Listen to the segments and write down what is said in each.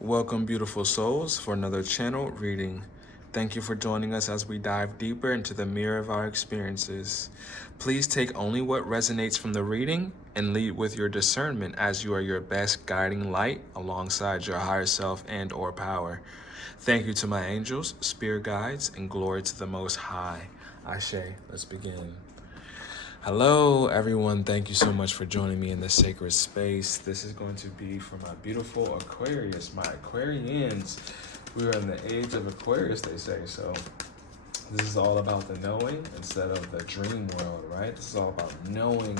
Welcome, beautiful souls, for another channel reading. Thank you for joining us as we dive deeper into the mirror of our experiences. Please take only what resonates from the reading and lead with your discernment, as you are your best guiding light alongside your higher self and or power. Thank you to my angels, spirit guides, and glory to the Most High. Ashe. Let's begin. Hello, everyone. Thank you so much for joining me in this sacred space. This is going to be for my beautiful Aquarius, my Aquarians. We are in the age of Aquarius, they say. So this is all about the knowing instead of the dream world, right? This is all about knowing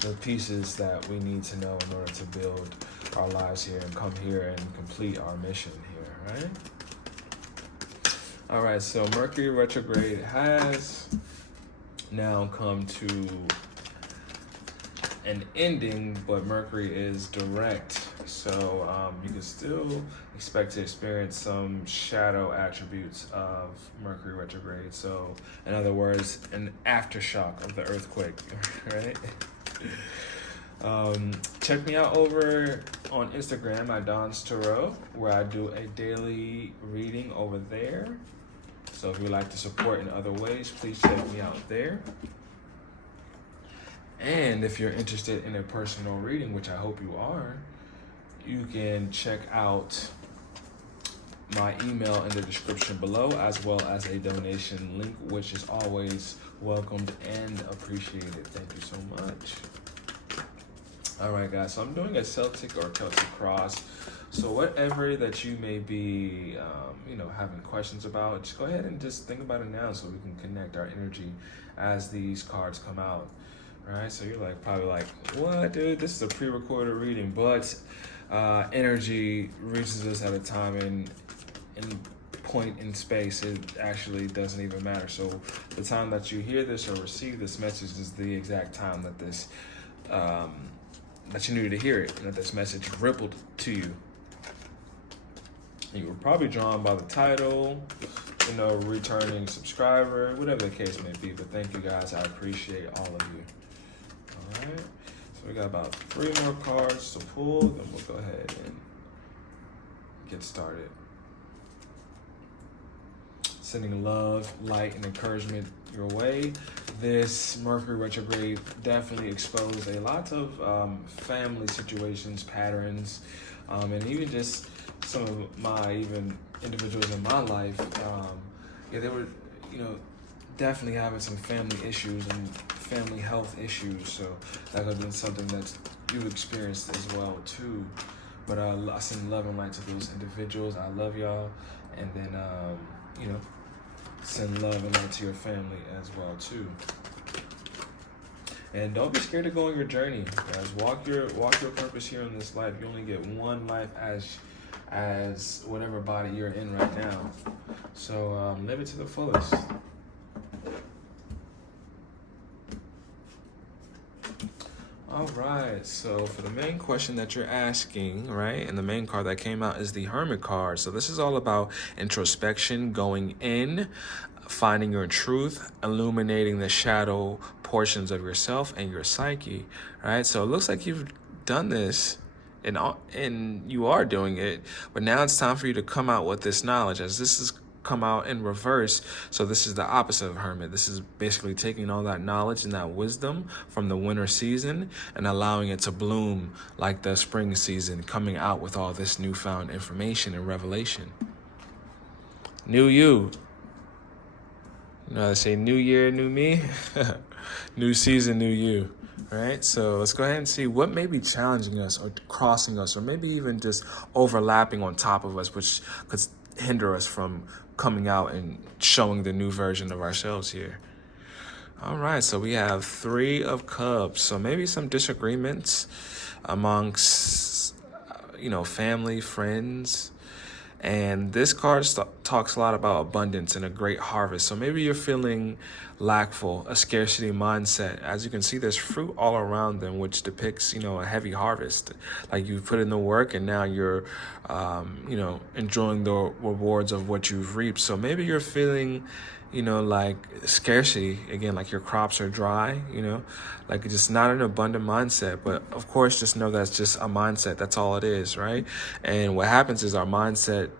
the pieces that we need to know in order to build our lives here and come here and complete our mission here, right? All right, so Mercury retrograde has now come to an ending, but Mercury is direct, so you can still expect to experience some shadow attributes of Mercury retrograde. So in other words, an aftershock of the earthquake, right? Check me out over on Instagram at Donstarot, where I do a daily reading over there. So if you'd like to support in other ways, please check me out there. And if you're interested in a personal reading, which I hope you are, you can check out my email in the description below, as well as a donation link, which is always welcomed and appreciated. Thank you so much. All right, guys, so I'm doing a Celtic or Celtic cross. So whatever that you may be, having questions about, just go ahead and just think about it now so we can connect our energy as these cards come out, right? So you're probably like, what, dude? This is a pre-recorded reading, but energy reaches us at a time and point in space. It actually doesn't even matter. So the time that you hear this or receive this message is the exact time that this, that you needed to hear it, and that this message rippled to you. You were probably drawn by the title, returning subscriber, whatever the case may be. But thank you guys. I appreciate all of you. All right. So we got about 3 more cards to pull. Then we'll go ahead and get started. Sending love, light, and encouragement your way. This Mercury retrograde definitely exposed a lot of family situations, patterns, and even just some of my individuals in my life. They were, definitely having some family issues and family health issues. So that could have been something that you experienced as well too. But I send love and light to those individuals. I love y'all, and then send love and light to your family as well too. And don't be scared to go on your journey, guys. Walk your purpose here in this life. You only get one life as whatever body you're in right now. So live it to the fullest. All right, so for the main question that you're asking, right, and the main card that came out is the Hermit card. So this is all about introspection, going in, finding your truth, illuminating the shadow portions of yourself and your psyche, right? So it looks like you've done this and you are doing it, but now it's time for you to come out with this knowledge, as this is come out in reverse. So this is the opposite of Hermit. This is basically taking all that knowledge and that wisdom from the winter season and allowing it to bloom like the spring season, coming out with all this newfound information and revelation. New you. They say new year, new me. New season, new you. Right? So let's go ahead and see what may be challenging us or crossing us, or maybe even just overlapping on top of us, which could hinder us from coming out and showing the new version of ourselves here. All right, so we have 3 of Cups. So maybe some disagreements amongst, family, friends. And this card talks a lot about abundance and a great harvest. So maybe you're feeling lackful, a scarcity mindset. As you can see, there's fruit all around them, which depicts, a heavy harvest. Like you've put in the work and now you're, enjoying the rewards of what you've reaped. So maybe you're feeling you know, like scarcity, again, like your crops are dry, you know, like just not an abundant mindset. But of course, just know that's just a mindset. That's all it is, right? And what happens is our mindset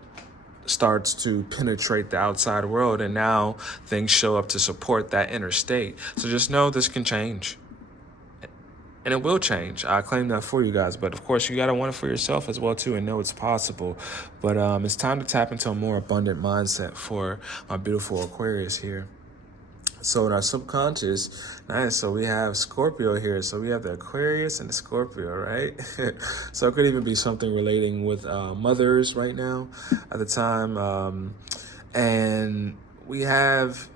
starts to penetrate the outside world, and now things show up to support that inner state. So just know this can change. And it will change. I claim that for you guys. But of course, you got to want it for yourself as well, too, and know it's possible. But it's time to tap into a more abundant mindset for my beautiful Aquarius here. So in our subconscious, nice. So we have Scorpio here. So we have the Aquarius and the Scorpio, right? So it could even be something relating with mothers right now at the time. And we have,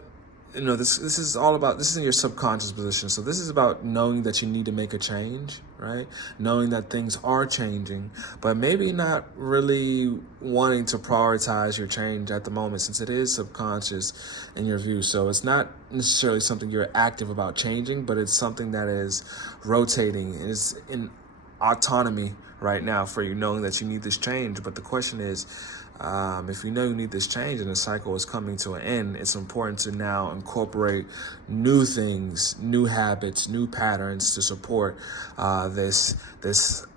you know, this is all about, this is in your subconscious position. So this is about knowing that you need to make a change, right? Knowing that things are changing, but maybe not really wanting to prioritize your change at the moment, since it is subconscious in your view. So it's not necessarily something you're active about changing, but it's something that is rotating, is in autonomy right now for you, knowing that you need this change. But the question is, if you know you need this change and the cycle is coming to an end, it's important to now incorporate new things, new habits, new patterns to support this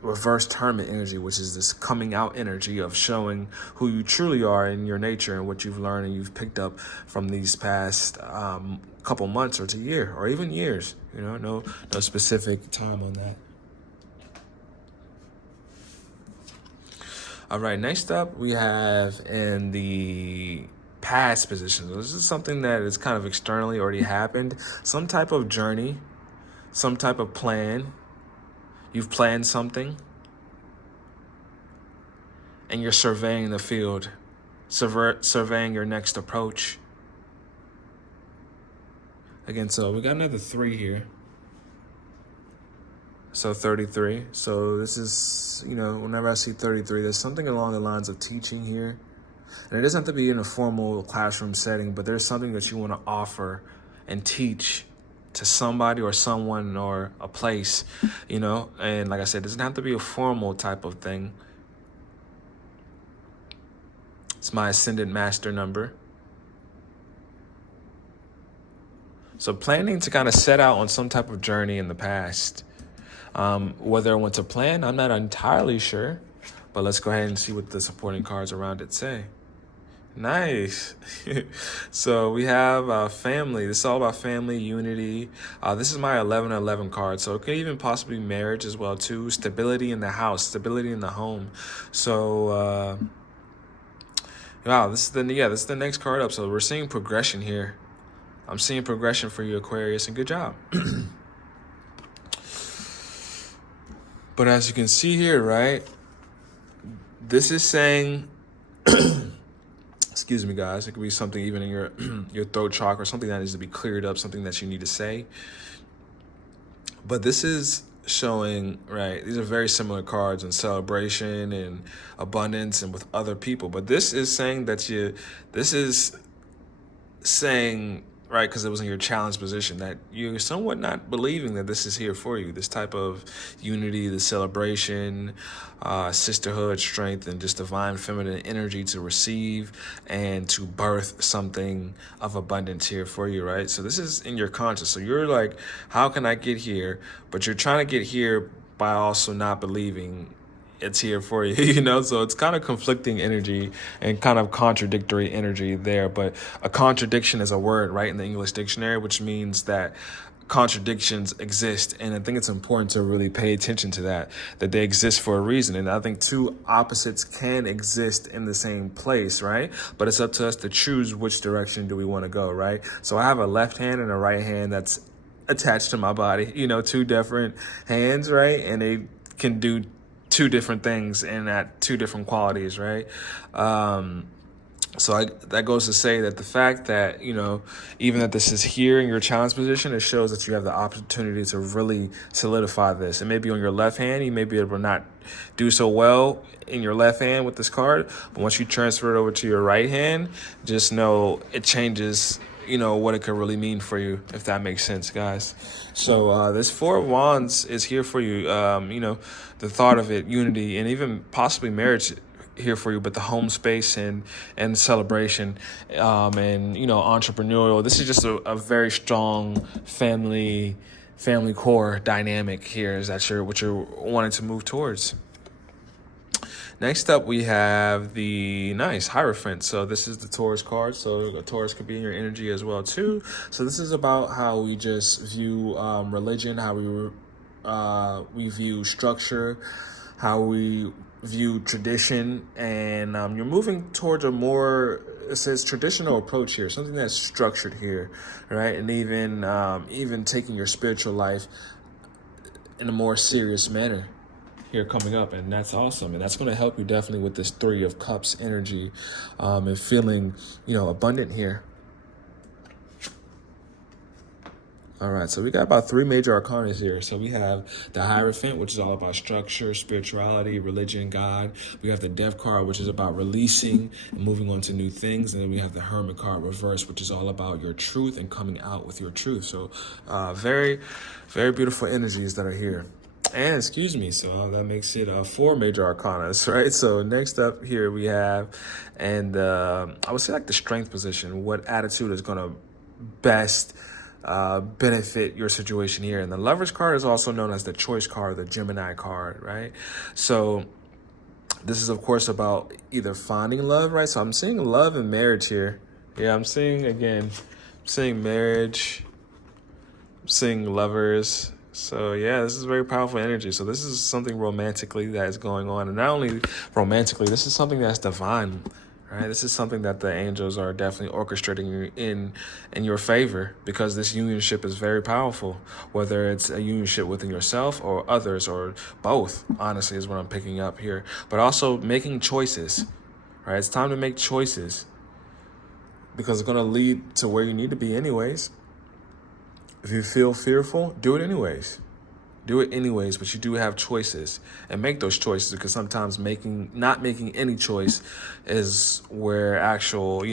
reverse hermit energy, which is this coming out energy of showing who you truly are in your nature and what you've learned and you've picked up from these past couple months or to year or even years. You know, no specific time on that. All right, next up we have in the past position. This is something that is kind of externally already happened. Some type of journey, some type of plan. You've planned something and you're surveying the field, surveying your next approach. Again, so we got another 3 here. So 33. So this is, you know, whenever I see 33, there's something along the lines of teaching here. And it doesn't have to be in a formal classroom setting, but there's something that you want to offer and teach to somebody or someone or a place, you know. And like I said, it doesn't have to be a formal type of thing. It's my ascendant master number. So planning to kind of set out on some type of journey in the past. Whether it went to plan, I'm not entirely sure, but let's go ahead and see what the supporting cards around it say. Nice. So we have family. This is all about family, unity. This is my 1111 card, so it could even possibly be marriage as well too. Stability in the house, stability in the home. So wow, this is the next card up. So we're seeing progression here. I'm seeing progression for you, Aquarius, and good job. But as you can see here, right, this is saying, excuse me, guys, it could be something even in your throat chakra, something that needs to be cleared up, something that you need to say. But this is showing, right, these are very similar cards in celebration and abundance and with other people. But this is saying that right, because it was in your challenge position, that you're somewhat not believing that this is here for you. This type of unity, the celebration, sisterhood, strength, and just divine feminine energy to receive and to birth something of abundance here for you, right? So this is in your conscious. So you're like, how can I get here? But you're trying to get here by also not believing it's here for you, you know? So it's kind of conflicting energy and kind of contradictory energy there. But a contradiction is a word, right, in the English dictionary, which means that contradictions exist. And I think it's important to really pay attention to that they exist for a reason. And I think two opposites can exist in the same place, right? But it's up to us to choose which direction do we want to go, right? So I have a left hand and a right hand that's attached to my body, you know, two different hands, right? And they can do two different things and at two different qualities, right? So that goes to say that the fact that, you know, even that this is here in your challenge position, it shows that you have the opportunity to really solidify this. And maybe on your left hand, you may be able to not do so well in your left hand with this card. But once you transfer it over to your right hand, just know it changes, you know, what it could really mean for you, if that makes sense, guys. So this Four of Wands is here for you. You know, the thought of it, unity, and even possibly marriage here for you, but the home space and celebration, and entrepreneurial. This is just a very strong family core dynamic here. Is that what you're wanting to move towards? Next up, we have the nice Hierophant. So this is the Taurus card. So a Taurus could be in your energy as well too. So this is about how we just view religion, how we view structure, how we view tradition, and you're moving towards a more, it says, traditional approach here, something that's structured here, right? And even taking your spiritual life in a more serious manner here coming up, and that's awesome, and that's going to help you definitely with this 3 of Cups energy, and feeling abundant here. All right, so we got about 3 major arcana here. So we have the Hierophant, which is all about structure, spirituality, religion, God. We have the Death card, which is about releasing and moving on to new things. And then we have the Hermit card reverse, which is all about your truth and coming out with your truth. So very, very beautiful energies that are here. And so that makes it 4 major arcanas, right? So next up here we have, and I would say like the Strength position. What attitude is going to best benefit your situation here? And the Lovers card is also known as the Choice card, the Gemini card, right? So this is of course about either finding love, right? So I'm seeing love and marriage here. Yeah, I'm seeing marriage, I'm seeing lovers. So yeah, this is very powerful energy. So this is something romantically that is going on, and not only romantically, this is something that's divine. Right, this is something that the angels are definitely orchestrating in your favor, because this unionship is very powerful, whether it's a unionship within yourself or others or both, honestly, is what I'm picking up here. But also making choices, right? It's time to make choices because it's going to lead to where you need to be anyways. If you feel fearful, do it anyways. Do it anyways, but you do have choices, and make those choices, because sometimes not making any choice is where actual,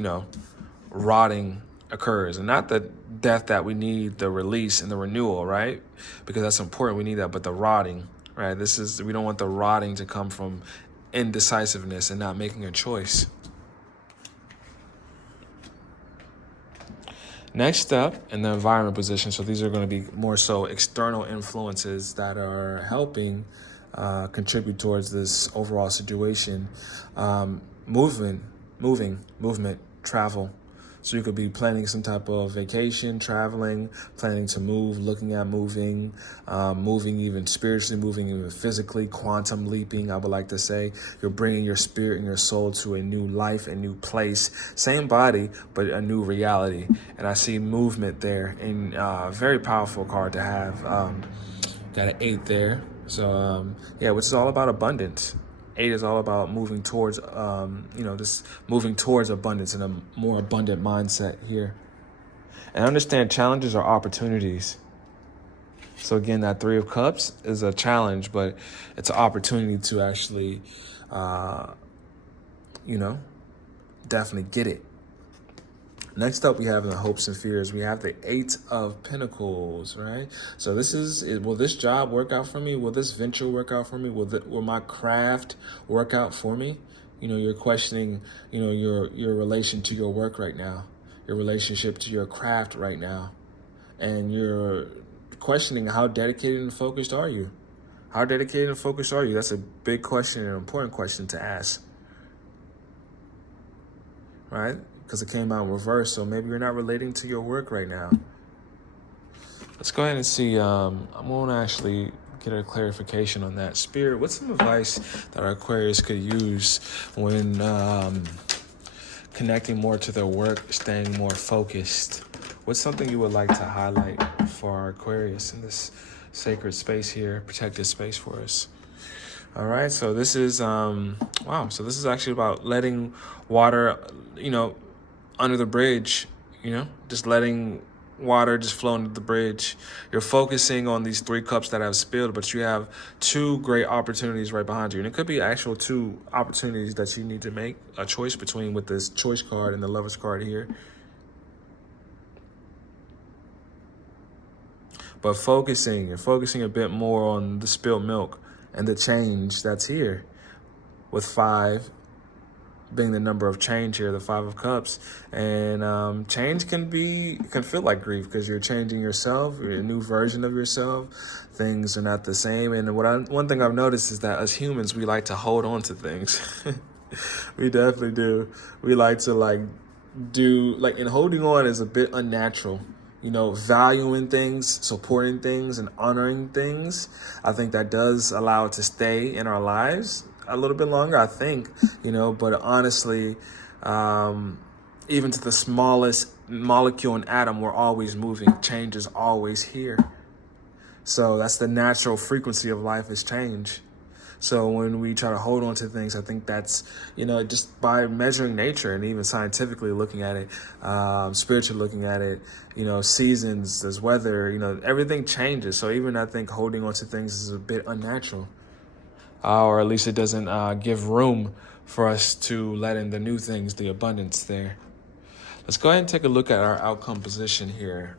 rotting occurs. And not the death that we need, the release and the renewal, right? Because that's important. We need that, but the rotting, right? We don't want the rotting to come from indecisiveness and not making a choice. Next up, in the Environment position, so these are going to be more so external influences that are helping contribute towards this overall situation. Movement, travel. So you could be planning some type of vacation, traveling, planning to move, looking at moving, moving even spiritually, moving even physically, quantum leaping, I would like to say. You're bringing your spirit and your soul to a new life, a new place, same body, but a new reality. And I see movement there, and very powerful card to have. Got an 8 there. So, which is all about abundance. 8 is all about moving towards, moving towards abundance and a more abundant mindset here. And understand challenges are opportunities. So again, that 3 of Cups is a challenge, but it's an opportunity to actually, definitely get it. Next up, we have in the hopes and fears, we have the 8 of Pentacles, right? So will this job work out for me? Will this venture work out for me? Will my craft work out for me? You're questioning, your relation to your work right now, your relationship to your craft right now. And you're questioning, how dedicated and focused are you? How dedicated and focused are you? That's a big question and an important question to ask, right? Because it came out in reverse, so maybe you're not relating to your work right now. Let's go ahead and see. I want to actually get a clarification on that. Spirit, what's some advice that our Aquarius could use when connecting more to their work, staying more focused? What's something you would like to highlight for our Aquarius in this sacred space here, protected space for us? All right, so this is, so this is actually about letting water, under the bridge, just letting water just flow under the bridge. You're focusing on these 3 cups that have spilled, but you have 2 great opportunities right behind you. And it could be actual 2 opportunities that you need to make a choice between with this Choice card and the Lovers card here. But you're focusing a bit more on the spilled milk and the change that's here with 5 being the number of change here, the 5 of Cups. And change can feel like grief because you're changing yourself, you're a new version of yourself. Things are not the same. And one thing I've noticed is that as humans, we like to hold on to things. We definitely do. We like to and holding on is a bit unnatural. Valuing things, supporting things, and honoring things. I think that does allow it to stay in our lives a little bit longer, I think, but honestly, even to the smallest molecule and atom, we're always moving. Change is always here. So that's the natural frequency of life, is change. So when we try to hold on to things, I think that's, just by measuring nature and even scientifically looking at it, spiritually looking at it, seasons, there's weather, everything changes. So even I think holding on to things is a bit unnatural, or at least it doesn't give room for us to let in the new things, the abundance there. Let's go ahead and take a look at our outcome position here.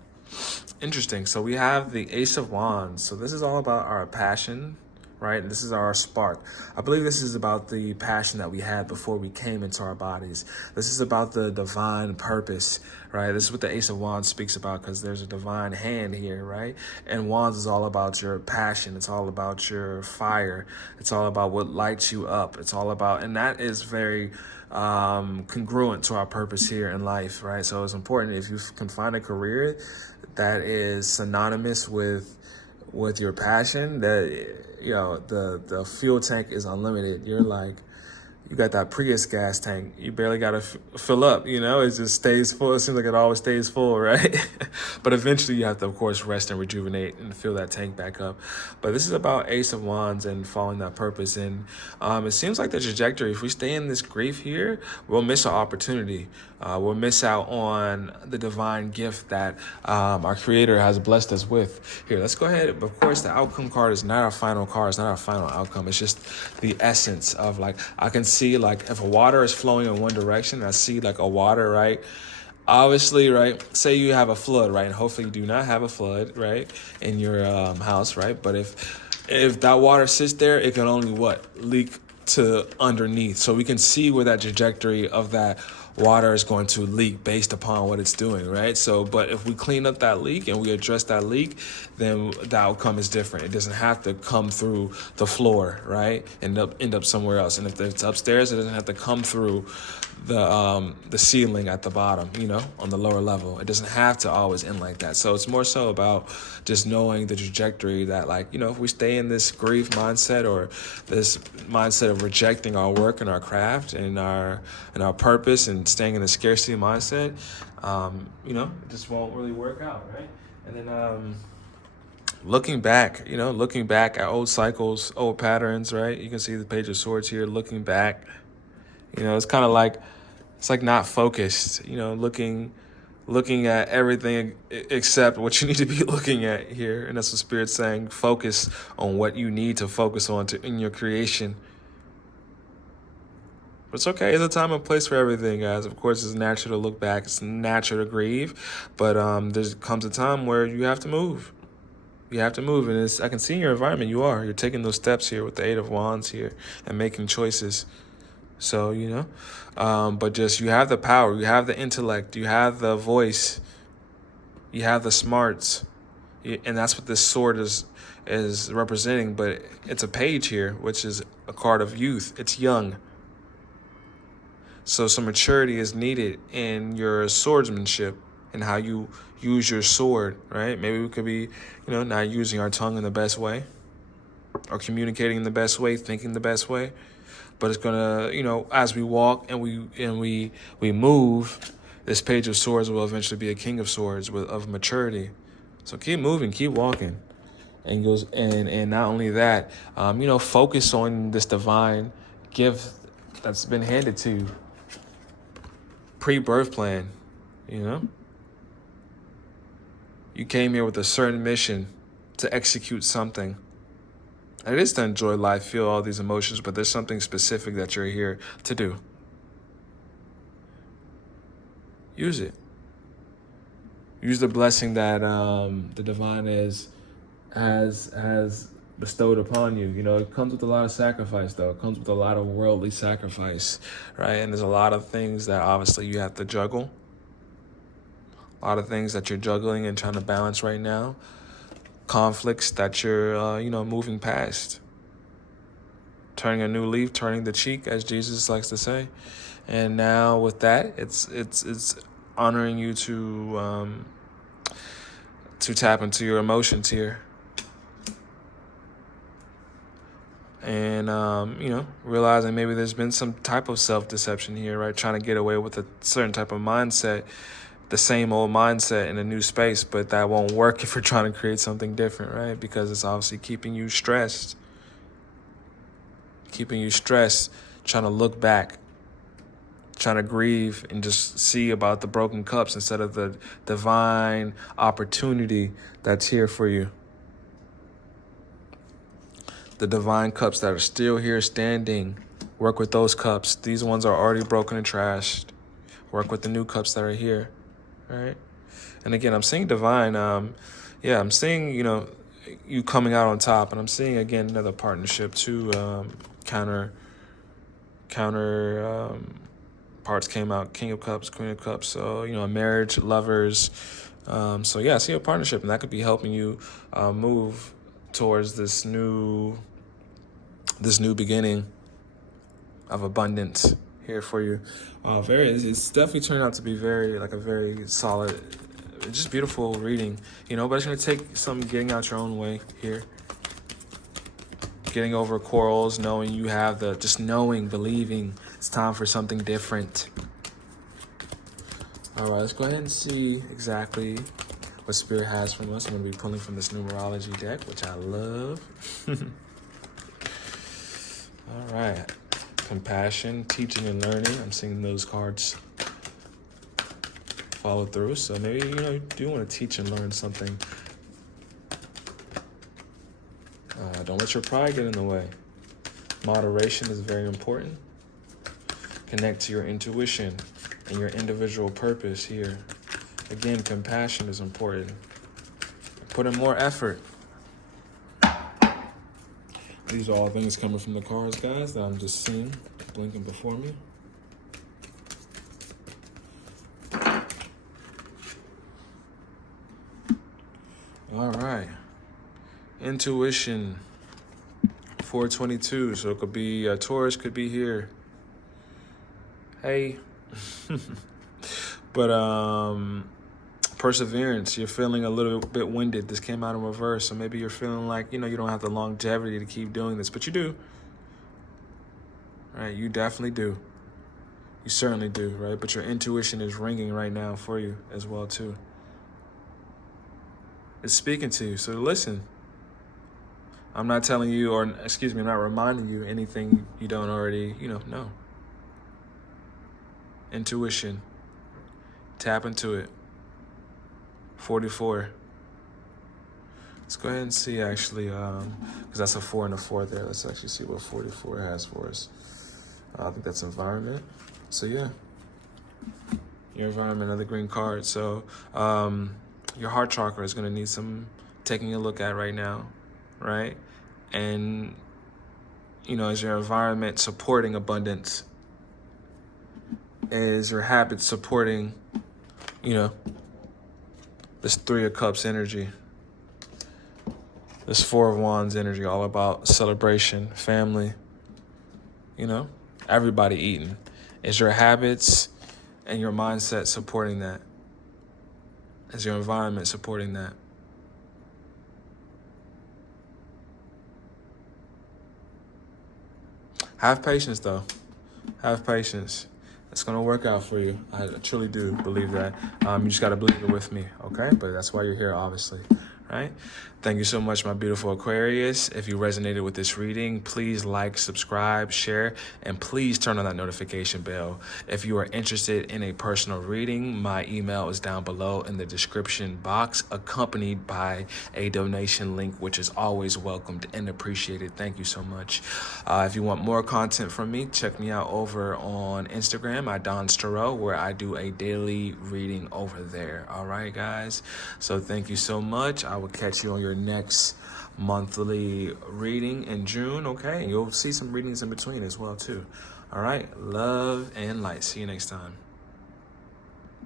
Interesting. So we have the Ace of Wands. So this is all about our passion, right? This is our spark. I believe this is about the passion that we had before we came into our bodies. This is about the divine purpose, right? This is what the Ace of Wands speaks about, because there's a divine hand here, right? And Wands is all about your passion. It's all about your fire. It's all about what lights you up. It's all about, and that is very congruent to our purpose here in life, right? So it's important, if you can find a career that is synonymous with your passion, that the fuel tank is unlimited. You got that Prius gas tank. You barely got to fill up, it just stays full. It seems like it always stays full, right? But eventually you have to, of course, rest and rejuvenate and fill that tank back up. But this is about Ace of Wands and following that purpose. And it seems like the trajectory, if we stay in this grief here, we'll miss our opportunity. We'll miss out on the divine gift that our Creator has blessed us with. Here, let's go ahead. Of course, the outcome card is not our final card. It's not our final outcome. It's just the essence of, I can see, if a water is flowing in one direction, I see a water, right? Obviously, right, say you have a flood, right? And hopefully you do not have a flood, right, in your house, right? But if that water sits there, it can only leak to underneath. So we can see where that trajectory of that water is going to leak based upon what it's doing, right? So, but if we clean up that leak and we address that leak, then the outcome is different. It doesn't have to come through the floor, right? End up somewhere else. And if it's upstairs, it doesn't have to come through the ceiling at the bottom, on the lower level. It doesn't have to always end like that. So it's more so about just knowing the trajectory that, if we stay in this grief mindset, or this mindset of rejecting our work and our craft and our purpose, and staying in the scarcity mindset, it just won't really work out, right? And then looking back at old cycles, old patterns, right? You can see the Page of Swords here, looking back. It's kind of it's not focused, looking at everything except what you need to be looking at here. And that's what Spirit's saying. Focus on what you need to focus on in your creation. But it's okay. It's a time and place for everything, guys. Of course, it's natural to look back. It's natural to grieve. But there comes a time where you have to move. You have to move. And I can see in your environment you're taking those steps here with the Eight of Wands here and making choices. So, but just, you have the power, you have the intellect, you have the voice, you have the smarts, and that's what this sword is representing. But it's a page here, which is a card of youth. It's young. So some maturity is needed in your swordsmanship and how you use your sword, right? Maybe we could be, not using our tongue in the best way, or communicating in the best way, thinking the best way. But it's gonna, as we walk and we move, this Page of Swords will eventually be a King of Swords of maturity. So keep moving, keep walking, and not only that, focus on this divine gift that's been handed to you. Pre-birth plan, You came here with a certain mission to execute something. It is to enjoy life, feel all these emotions, but there's something specific that you're here to do. Use it. Use the blessing that the divine has bestowed upon you. You know, it comes with a lot of sacrifice, though. It comes with a lot of worldly sacrifice, right? And there's a lot of things that obviously you have to juggle. A lot of things that you're juggling and trying to balance right now. Conflicts that you're, moving past. Turning a new leaf, turning the cheek, as Jesus likes to say. And now with that, it's honoring you to tap into your emotions here. And, realizing maybe there's been some type of self-deception here, right? Trying to get away with a certain type of mindset, the same old mindset in a new space, but that won't work if you're trying to create something different, right? Because it's obviously keeping you stressed, trying to look back, trying to grieve and just see about the broken cups instead of the divine opportunity that's here for you. The divine cups that are still here standing. Work with those cups. These ones are already broken and trashed. Work with the new cups that are here. All right. And again, I'm seeing divine. I'm seeing, you coming out on top. And I'm seeing, again, another partnership too. Counter parts came out. King of Cups, Queen of Cups. So, marriage, lovers. I see a partnership. And that could be helping you move towards this new beginning of abundance here for you. It's definitely turned out to be a very solid, just beautiful reading, but it's going to take some getting out your own way here. Getting over quarrels, knowing you have believing it's time for something different. All right, let's go ahead and see exactly what Spirit has from us. I'm going to be pulling from this numerology deck, which I love. All right. Compassion, teaching and learning. I'm seeing those cards follow through. So maybe, you do want to teach and learn something. Don't let your pride get in the way. Moderation is very important. Connect to your intuition and your individual purpose here. Again, compassion is important. Put in more effort. These are all things coming from the cards, guys, that I'm just seeing blinking before me. All right. Intuition. 422. So it could be Taurus, could be here. Hey. But perseverance, you're feeling a little bit winded. This came out in reverse, so maybe you're feeling like, you don't have the longevity to keep doing this, but you do. Right? You definitely do. You certainly do, right? But your intuition is ringing right now for you as well, too. It's speaking to you, so listen. I'm not telling you, I'm not reminding you anything you don't already, know. Intuition. Tap into it. 44. Let's go ahead and see, actually, because that's a 4 and a 4 there. Let's actually see what 44 has for us. I think that's environment. So, yeah. Your environment, another green card. So, your heart chakra is going to need some taking a look at right now, right? And, is your environment supporting abundance? Is your habit supporting, this 3 of Cups energy, this 4 of Wands energy, all about celebration, family, everybody eating. Is your habits and your mindset supporting that? Is your environment supporting that? Have patience, though. Have patience. It's going to work out for you. I truly do believe that. You just got to believe it with me, okay? But that's why you're here, obviously, right? Thank you so much, my beautiful Aquarius. If you resonated with this reading, please like, subscribe, share, and please turn on that notification bell. If you are interested in a personal reading, my email is down below in the description box, accompanied by a donation link, which is always welcomed and appreciated. Thank you so much. If you want more content from me, check me out over on Instagram at Donstarot, where I do a daily reading over there. All right, guys? So thank you so much. I will will catch you on your next monthly reading in June, okay? And you'll see some readings in between as well, too. All right, love and light. See you next time.